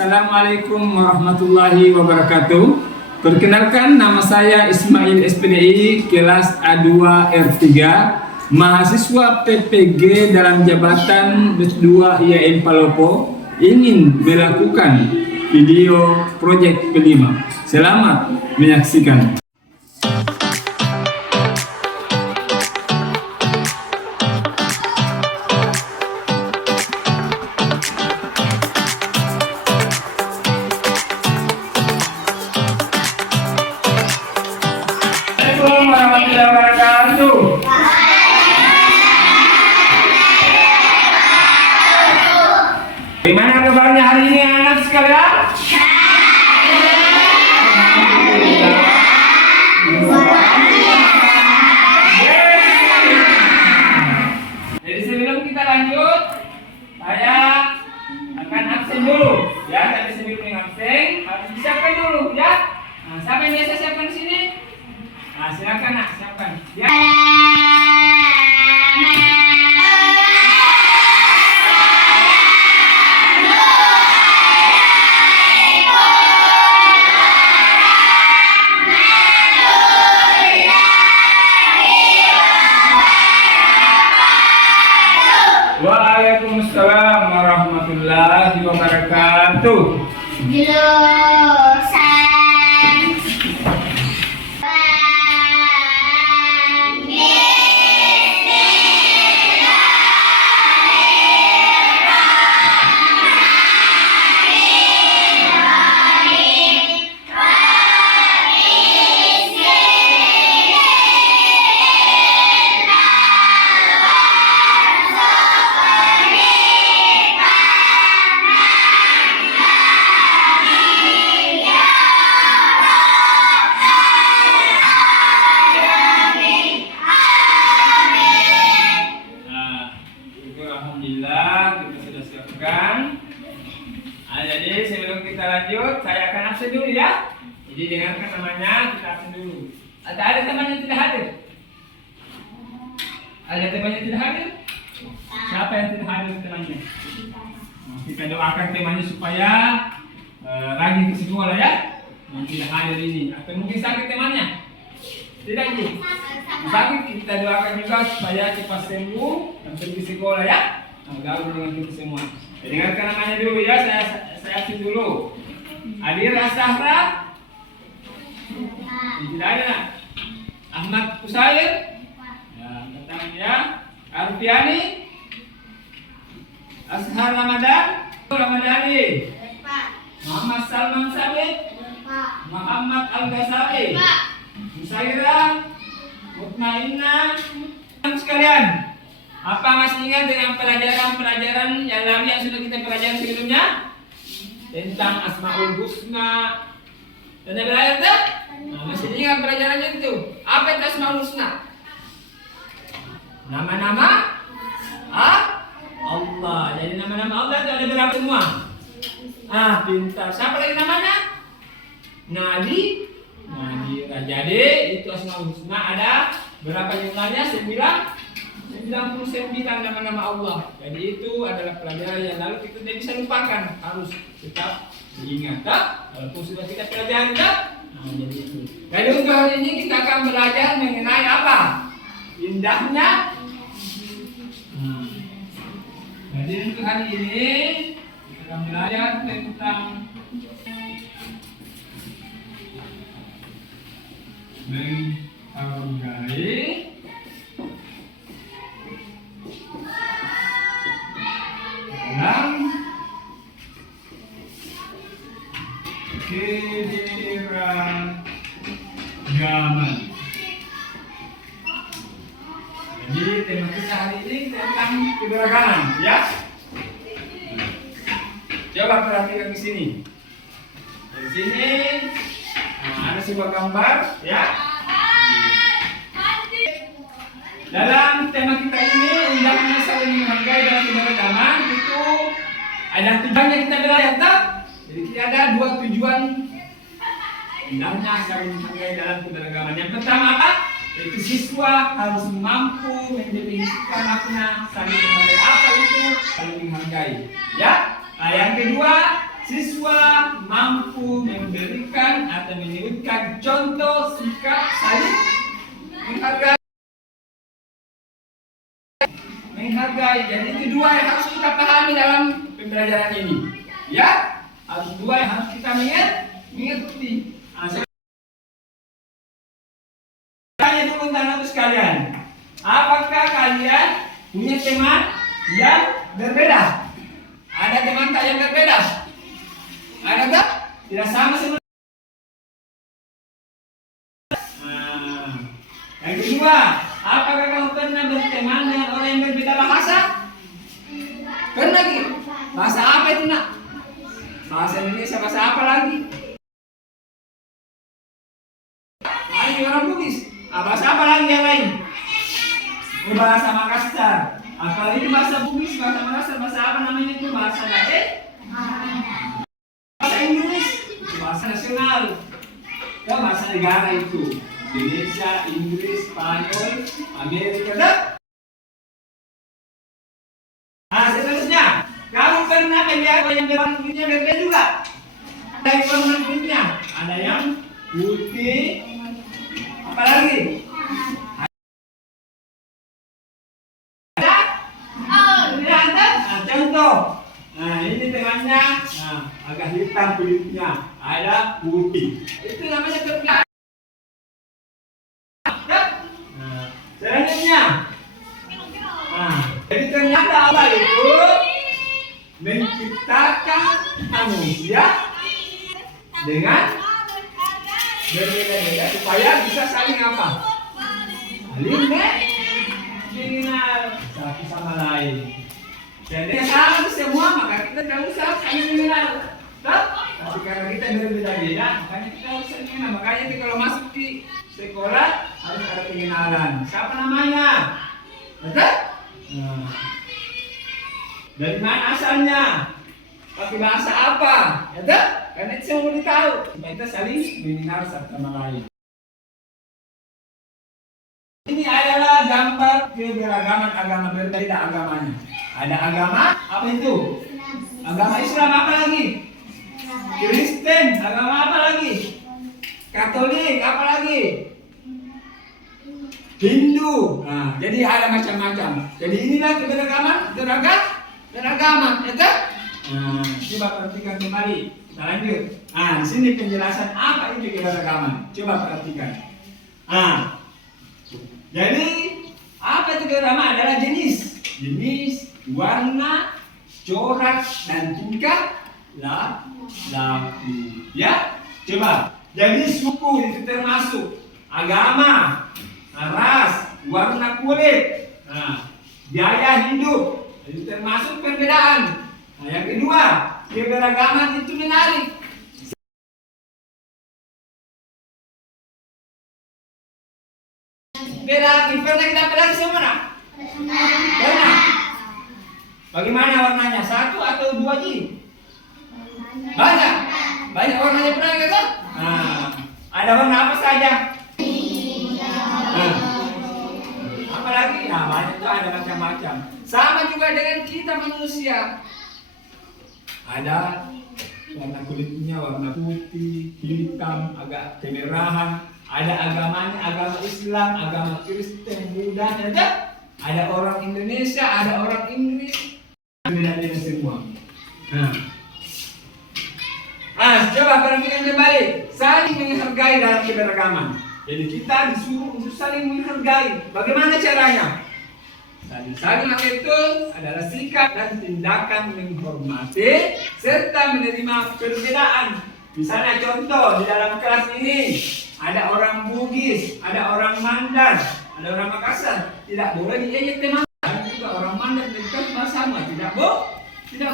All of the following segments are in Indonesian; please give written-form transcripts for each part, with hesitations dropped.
Assalamualaikum warahmatullahi wabarakatuh. Perkenalkan, nama saya Ismail SPDI kelas A2 R3, mahasiswa PPG dalam jabatan S2 IAIN Palopo, ingin melakukan video proyek P5. Selamat menyaksikan. Assalamualaikum warahmatullahi wabarakatuh. Gimana kabarnya hari ini anak sekalian? Jadi sebelum kita lanjut, saya akan absen dulu ya. Tadi sebelum absen harus disiapkan dulu ya. Nah, siapa yang biasa siapkan di sini? Nah, silakan nak siapkan. Ya. Waalaikumsalam warahmatullahi wabarakatuh. Alhamdulillah kita sudah siapkan. Nah, jadi sebelum kita lanjut, saya akan absen dulu ya. Jadi dengarkan namanya, kita absen dulu. Ada teman yang tidak hadir? Ada teman yang tidak hadir? Siapa yang tidak hadir temannya? Nah, kita doakan temannya supaya rajin ke sekolah ya. Yang tidak hadir ini, atau mungkin sakit temannya? Tidak ini? Sakit, kita doakan juga supaya cepat sembuh dan pergi sekolah ya. Gaul dengan kita semua. Dengarkan namanya dulu ya, saya absen dulu. Adira Sahra? Tidak ada nak? Ahmad Kusair? Ya, datang ya. Arfiani? Ashar Ramadhani? Muhammad Salman Sabit? Muhammad Al-Ghazali? Musairah? Mutmainah? Sekalian, apa masih ingat dengan pelajaran-pelajaran yang lalu yang sudah kita pelajari sebelumnya? Tentang Asmaul Husna. Sudah belajar tak? Nah, masih ingat pelajarannya itu? Apa itu Asmaul Husna? Nama-nama Allah. Jadi nama-nama Allah itu ada berapa semua? Pintar. Siapa lagi namanya? Nadi. Jadi itu Asmaul Husna ada berapa jumlahnya? 99 nama-nama Allah. Jadi itu adalah pelajaran yang lalu kita tidak bisa lupakan, harus tetap diingat. Walaupun sudah kita pelajari tak? Nah, jadi itu. Jadi untuk hari ini kita akan belajar mengenai apa? Indahnya. Jadi untuk hari ini kita akan belajar tentang menghargai dalam keberagaman. Jadi tema kita hari ini tentang keberagaman, ya. Coba perhatikan di sini. Di sini ada sebuah gambar, ya. Dalam tema kita ini, indahnya saling menghargai dalam keberagaman, itu ada tujuannya kita belajar tak? Jadi kita ada dua tujuan indahnya saling menghargai dalam keberagaman. Yang pertama apa? Yaitu siswa harus mampu mendefinisikan makna saling menghargai. Apa itu saling menghargai? Ya. Nah, yang kedua, siswa mampu memberikan atau menyebutkan contoh sikap saling menghargai. Jadi itu dua yang harus kita pahami dalam pembelajaran ini. Ya, harus dua yang harus kita mengikuti. Tanya dulu teman-teman sekalian, apakah kalian punya teman yang berbeda? Ada teman tak yang berbeda? Ada tak? Tidak sama seperti. Yang kedua, apakah kamu pernah berteman dengan orang yang berbeda bahasa? Pernah gitu? Bahasa apa itu nak? Bahasa Indonesia, bahasa apa lagi? Ini orang Bugis. Bahasa apa lagi yang lain? Bahasa Makassar. Kalau itu bahasa Bugis, bahasa Makassar, bahasa apa namanya itu? Bahasa daerah? Bahasa Inggris, bahasa nasional. Ya, bahasa negara itu. Indonesia, Inggris, Spanyol, Amerika, dan seterusnya. Kamu pernah melihat yang kulitnya berbeda juga? Ada yang warna kulitnya, ada yang putih, apalagi? Ada? Contoh. Ini temannya, agak hitam kulitnya, ada putih. Itu namanya berbeda. Selanjutnya, jadi ternyata Allah itu menciptakan manusia dengan berbeda-beda supaya bisa saling apa? Saling mengenal satu sama lain. Jadi sama semua maka kita tidak usah saling mengenal. Tapi karena kita berbeda-beda, makanya kita harus saling mengenal. Makanya kita kalau masuk di sekolah harus ada pengenalan. Siapa namanya? Betul? Dari mana asalnya? Pakai bahasa apa? Betul? Karena itu semua boleh tahu. Supaya kita saling mengenal satu sama lain. Ini adalah gambar keberagaman agama, berbeda agamanya. Ada agama apa itu? Agama Islam, apa lagi? Kristen, agama apa lagi? Katolik, apa lagi? Hindu. Jadi ada macam-macam. Jadi inilah keberagaman, beragama, ya kan? Coba perhatikan kembali. Kita lanjut. Di sini penjelasan apa itu keberagaman. Coba perhatikan. Jadi apa itu keberagaman? Adalah jenis, warna, corak dan tingkah laku. Ya, coba. Jadi suku itu termasuk agama, ras, warna kulit, biaya hidup, itu termasuk perbedaan. Yang kedua, keberagaman itu menarik. Pernah kita pelajari semua? Pernah. Bagaimana warnanya? Satu atau dua ji? Banyak. Banyak warnanya, pernah gitu? Ada warna apa saja? Apalagi? Banyak tuh, ada macam-macam. Sama juga dengan kita manusia. Ada warna kulitnya, warna putih, hitam, agak kemerahan. Ada agamanya, agama Islam, agama Kristen, Buddha, ada orang Indonesia, ada orang Inggris, beda-beda semua. Coba perhatikan kembali, saling menghargai dalam keberagaman. Jadi kita disuruh untuk saling menghargai. Bagaimana caranya? Saling itu adalah sikap dan tindakan menghormati serta menerima perbedaan. Misalnya contoh di dalam kelas ini ada orang Bugis, ada orang Mandar, ada orang Makassar. Tidak boleh diejek teman. Dan juga orang Mandar dan sama, tidak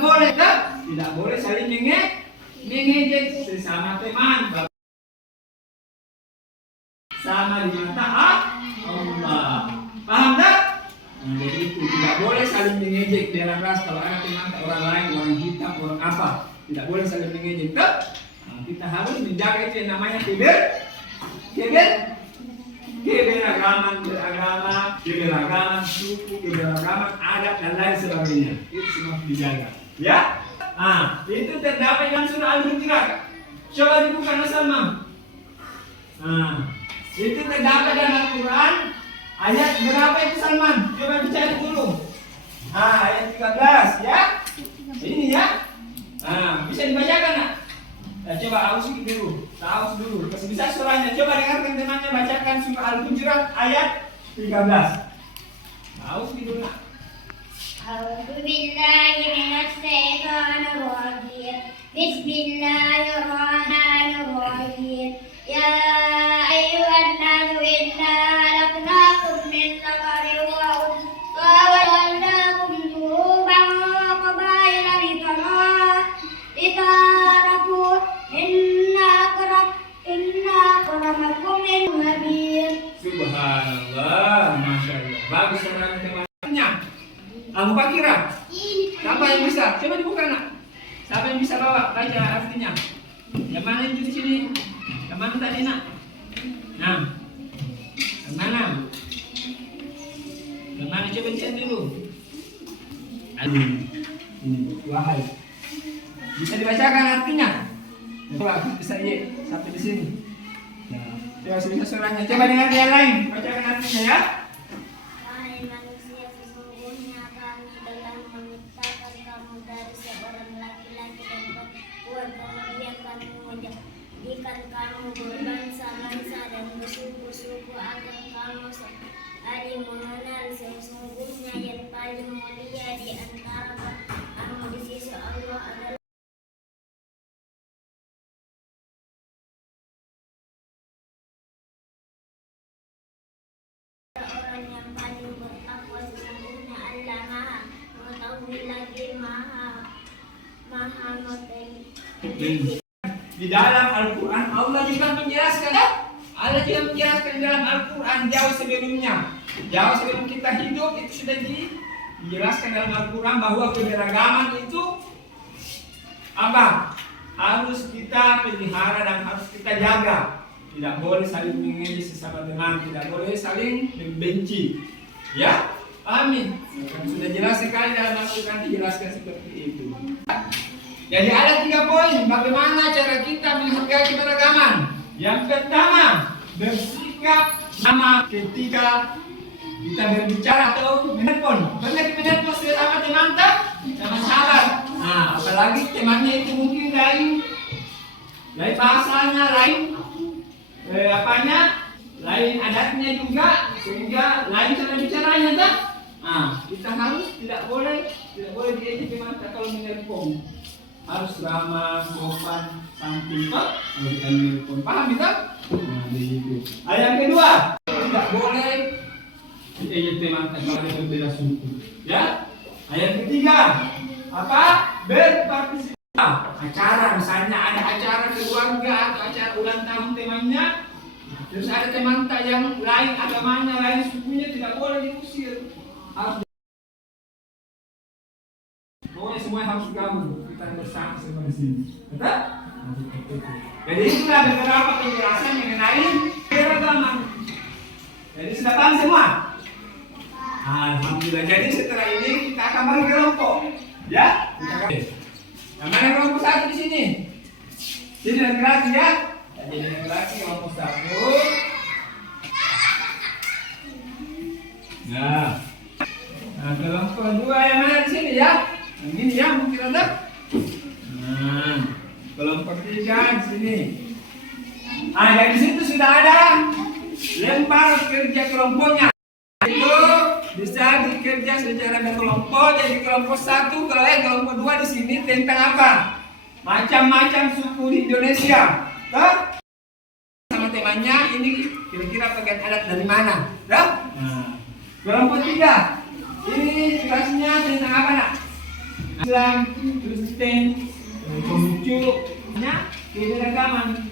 boleh, tak? Tidak boleh saling mengejek sesama teman. Sama di mata Allah. Paham tak? Jadi itu tidak boleh saling mengejek dalam ras. Kalau ada teman orang lain, orang hitam, orang apa, tidak boleh saling mengejek, tak? Kita harus menjaga itu yang namanya keberagaman suku, keberagaman adat dan lain sebagainya. Itu semua dijaga. Ya? Itu terdapat dalam surah Al-Hujurat. Coba dibuka Mas Salman. Itu terdapat dalam Al-Quran. Ayat berapa itu Salman? Coba dicari dulu. Ayat 13 ya. Ini ya. Bisa dibacakan nak? Coba aus dulu. Tahu dulu. Masih bisa surahnya. Coba dengarkan temannya bacakan surah Al-Hujurat ayat 13. Aus dulu nak. أعوذ بالله من الشيطان الرجيم بسم الله الرحمن الرحيم يا أيها الناس إنا خلقناكم من ذكر وأنثى وجعلناكم شعوبا وقبائل لتعارفوا إن أكرمكم عند الله. Subhanallah, Masya Allah. Bagus teman-temannya. Abu Bakira, siapa yang bisa? Coba dibuka nak. Siapa yang bisa bawa baca artinya? Yang mana itu di sini? Yang mana tadi nak? Yang mana? Yang mana coba cek dulu. Ini wahai. Bisa dibacakan artinya? Coba bisa ye sampai di sini. Coba bisa surahnya. Coba dengar yang lain. Bacakan artinya ya. Jadikan kamu berbangsa-bangsa dan bersuku-suku agar kamu saling mengenal sesungguhnya yang paling mulia di antara kamu di sisi Allah adalah orang yang paling bertakwa. Sesungguhnya Allah Maha Mengetahui lagi Maha Mengetahui. Di dalam Al-Quran Allah juga menjelaskan di dalam Al-Quran jauh sebelumnya, jauh sebelum kita hidup itu sudah dijelaskan dalam Al-Quran bahwa keberagaman itu apa? Harus kita pelihara dan harus kita jaga. Tidak boleh saling mengejek sesama teman, tidak boleh saling membenci. Ya, amin. Sudah jelas sekali dalam Al-Quran dijelaskan seperti itu. Jadi ada 3 poin bagaimana cara kita menghargai keberagaman. Yang pertama, bersikap sama ketika kita berbicara atau menelpon. Pernah menelpon sama teman sama sahabat. Apalagi temannya itu mungkin lain bahasanya, lain adatnya juga, sehingga lain cara bicaranya tak. Kita harus tidak boleh diejek teman kalau menelpon. Harus ramah, sopan, santun, kalau kita menelpon. Paham kita? Yang kedua, tidak boleh diejek teman kalau ada berbeda suku. Ya. Yang ketiga, berpartisipasi acara, misalnya ada acara keluarga atau acara ulang tahun temannya, terus ada teman yang lain agamanya, lain sukunya, tidak boleh diusir. Harus pokoknya semuanya harus gabung, kita bersama di sini. Betul? Jadi itulah beberapa penjelasan mengenai keberagaman. Jadi sudah paham semua? Alhamdulillah. Jadi setelah ini kita akan bagi kelompok. Ya? Yang mana kelompok 1 di sini? Sini laki-laki ya? Jadi laki-laki kelompok 1. Nah, kelompok 2 yang mana di sini ya? Yang ini ya, mungkin ada. Kelompok 3 di sini. Dari situ sudah ada lempar kerja kelompoknya. Itu bisa bekerja secara berkelompok. Jadi kelompok 1, kelompok 2 di sini tentang apa? Macam-macam suku di Indonesia. Sama temannya ini kira-kira pakaian adat dari mana? Kelompok 3 ini tugasnya tentang apa nak? Islam, Kristen, Konghucu, keberagaman.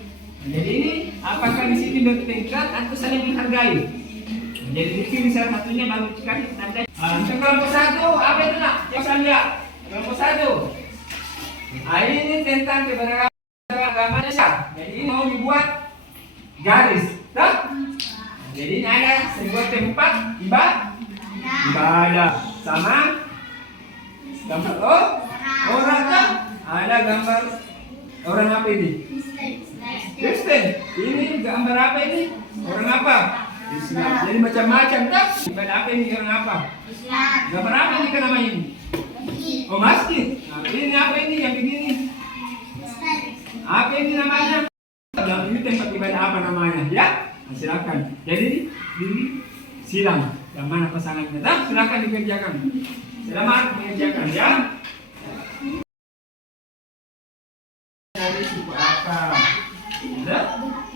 Jadi ini apakah di sini bertingkat atau saling menghargai? Jadi di sini salah satunya bagus sekali tanda. Untuk kelompok 1 apa itu nak? Yang saya lihat kelompok 1. Ini tentang keberagaman Islam. Jadi ini mau dibuat garis, Jadi ini ada sebuah tempat ibadah sama tempat orang Ada gambar orang apa ini? Kristen. Ini gambar apa ini? Orang apa? Islam. Jadi macam-macam tak? Gambar apa ini? Orang apa? Gambar apa ini kan namanya ini? Oh, masjid. Nah, ini apa ini yang begini? Apa ini namanya? Ini tempat ibadah apa namanya? Ya? Nah, silakan. Jadi silang. Yang mana pasangannya? Tak? Silakan dikerjakan. Selamat mengerjakan ya. Dari suku apa? Ada?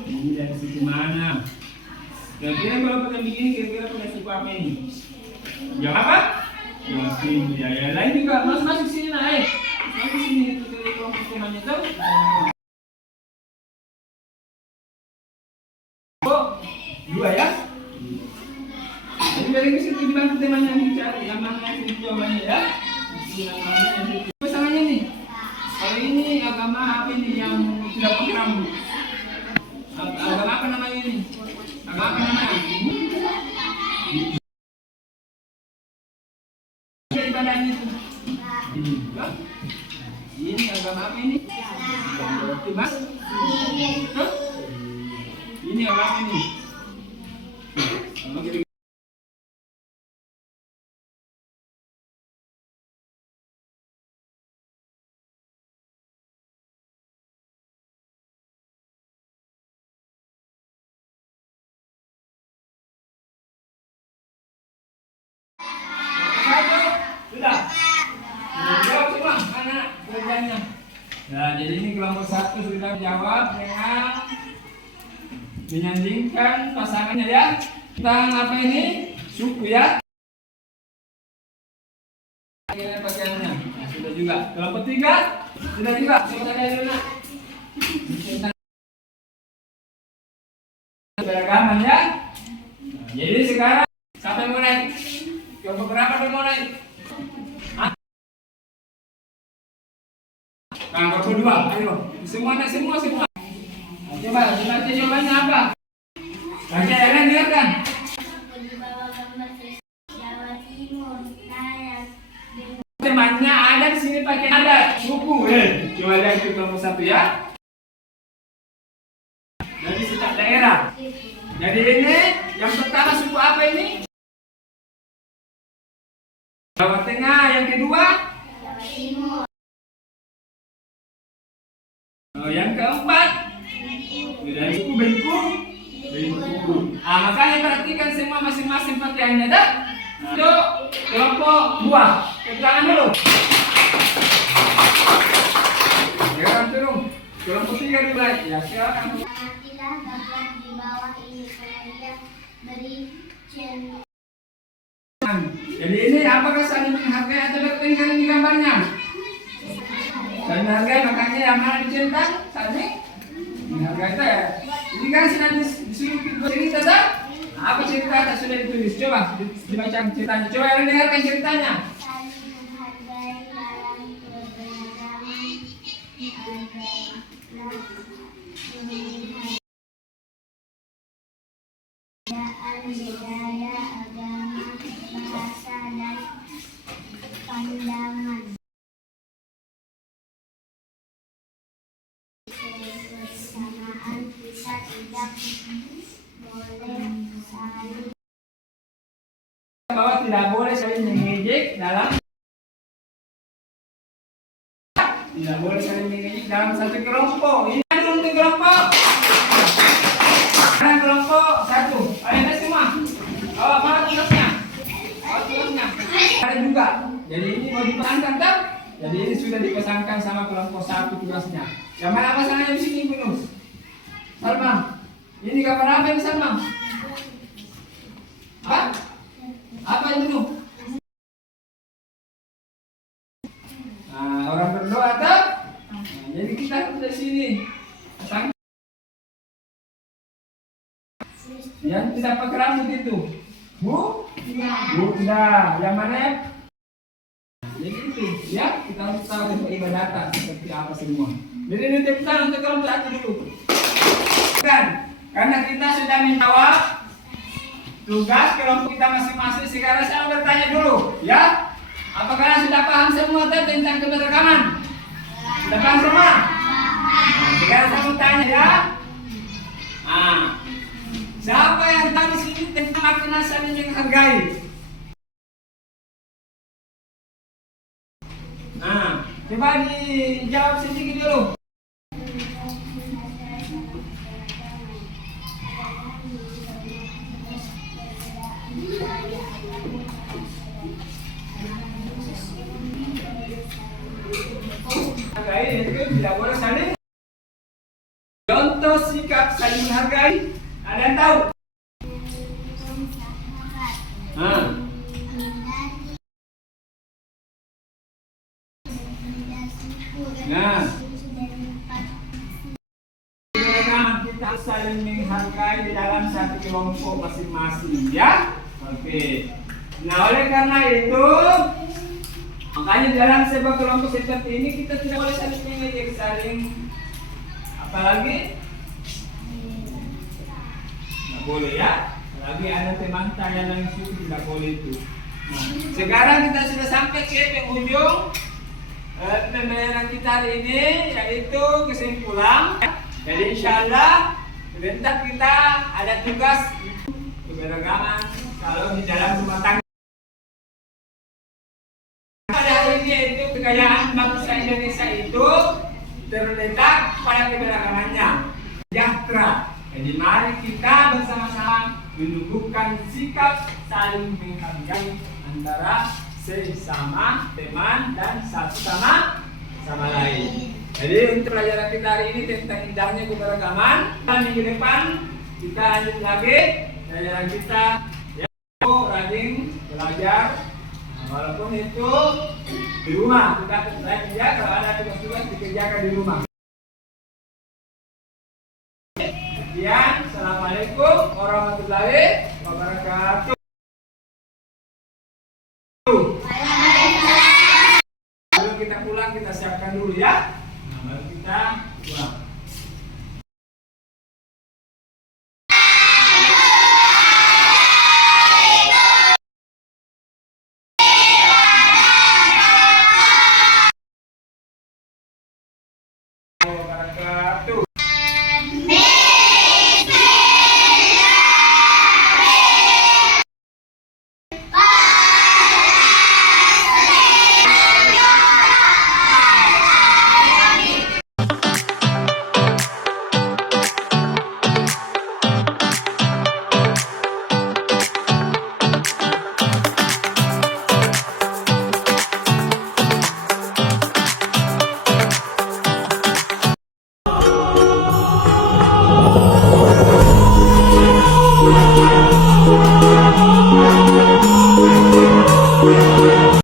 Ini dari suku mana? Kira-kira kalau pakai begini, kira-kira punya suku apa ini? Yang apa? Yang ya lain juga. Masuk sini naik. Masuk sini itu dari kelompok temannya tuh. Oh, dua ya? Jadi dari situ dibantu temannya dicari yang mana yang jawabannya ya? Pasangannya nih. Kalau ini agama apa ini yang tidak pakai rambut? Agama apa namanya ini? Agama apa namanya? Ibadahnya itu. Ini juga. Ini agama apa ini? Coba. Ini agama ini. Sudah. Jawab semua anak kerjanya. Nah, jadi ini kelompok 1 sudah jawab dengan menyandingkan pasangannya ya. Tentang apa ini? Suku ya. Pakaiannya. Nah, sudah juga. Kelompok 3 sudah juga. Coba saya dulu nak. Beragaman ya. Nah, jadi sekarang siapa yang mau naik? Kelompok berapa yang mau naik? Kelompok kedua, ayo. Semua. Nah, coba baca jawabannya apa? Baca ya kan, dengarkan. Temannya ada di sini pakai adat suku. Coba lihat itu kelompok 1 ya. Dari setiap daerah. Jadi ini yang pertama suku apa ini? Jawa Tengah. Yang kedua? Jawa Timur. Oh, yang keempat? Dari suku Bengkulu. Makanya perhatikan semua masing-masing pakaiannya dah. Itu kelompok 2. Keterangan dulu. Sekarang turun. Kelompok 3 dulu. Ya, silakan. Amatilah gambar di bawah ini, kemudian beri channel. Jadi ini apakah saling menghargai atau bertengkar di gambarnya? Saling menghargai, makanya yang mana dicinta saling menghargai itu ya. Ini kan sudah disuruh cerita tak? Apa cerita tak sudah ditulis? Coba dibaca ceritanya. Coba yang dengarkan ceritanya. Saling menghargai dalam keberagaman, budaya, agama, bahasa, dan pandangan. Kebersamaan kita tidak boleh saling Bahwa tidak boleh saling mengejek dalam satu kelompok. Ini ada untuk kelompok. Ada kelompok 1. Ayo semua. Mana tugasnya? Ada juga. Jadi ini mau dipesankan tak? Jadi ini sudah dipesankan sama kelompok 1 tugasnya. Yang mana pasangannya di sini penuh? Salman. Ini gambar apa ini Salman? Apa itu? Nah, orang berdoa tak? Nah, jadi kita harus di sini. Yang tidak pakai rambut itu, Bunda. Yang mana? Jadi itu, ya kita harus tahu ibadatan seperti apa semua. Jadi ini tepatan untuk kelompok 1 dulu. Kan? Karena kita sudah menjawab tugas kelompok kita masing-masing. Sekarang saya bertanya dulu, ya. Apakah sudah paham semua tentang keberagaman? Depan semua. Sekarang saya mau tanya ya. Siapa yang tahu di sini tentang makna saling menghargai? Coba dijawab sedikit dulu. Hargai itu tidak boleh saling. Contoh sikap saling menghargai. Ada yang tahu? Nah, kita saling menghargai di dalam satu kelompok masing-masing, ya. Oke. Nah, oleh karena itu, makanya dalam sebuah kelompok seperti ini kita tidak boleh saling mengejek, saling apalagi nggak boleh ya. Lagi ada teman tanya langsung tidak boleh itu. Nah, sekarang kita sudah sampai ke penghujung pembelajaran kita hari ini, yaitu kesimpulan. Jadi insyaallah sebentar kita ada tugas keberagaman kalau di dalam rumah tangga. Pada hari ini itu kekayaan bangsa Indonesia itu terletak pada keberagamannya, sejahtera. Jadi mari kita bersama-sama menumbuhkan sikap saling menghargai antara sesama teman dan satu sama lain. Jadi untuk pelajaran kita hari ini tentang indahnya keberagaman. Dan minggu depan kita lanjut lagi pelajaran kita. Ya, rajin belajar. Walaupun itu di rumah kita kerja, kalau ada tugas-tugas dikerjakan di rumah. Sekian, assalamualaikum warahmatullahi wabarakatuh.